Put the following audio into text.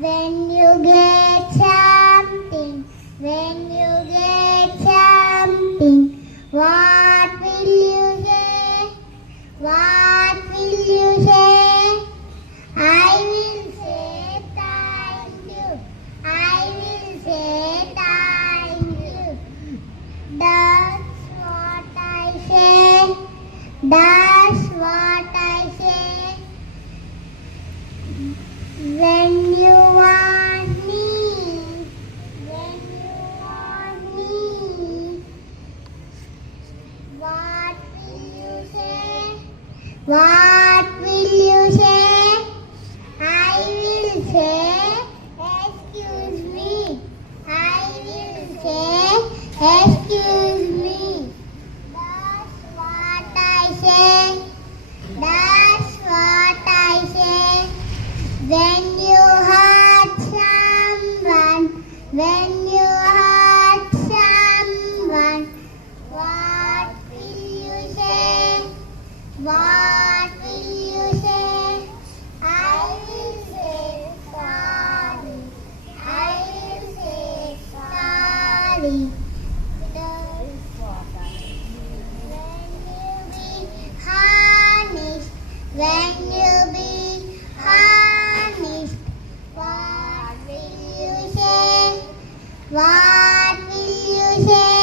When you get something, when you get something, what will you say? What will you say? I will say thank you. I will say thank you. That's what I say. That's what I say. When you want me, when you want me, what will you say? What will you say? I will say, excuse me. I will say, excuse me. That's what I say. That's what I say. When you hurt someone, when you hurt someone, what will you say? What will you say? I will say sorry. I will say sorry. When you be honest, what will you say? What will you say?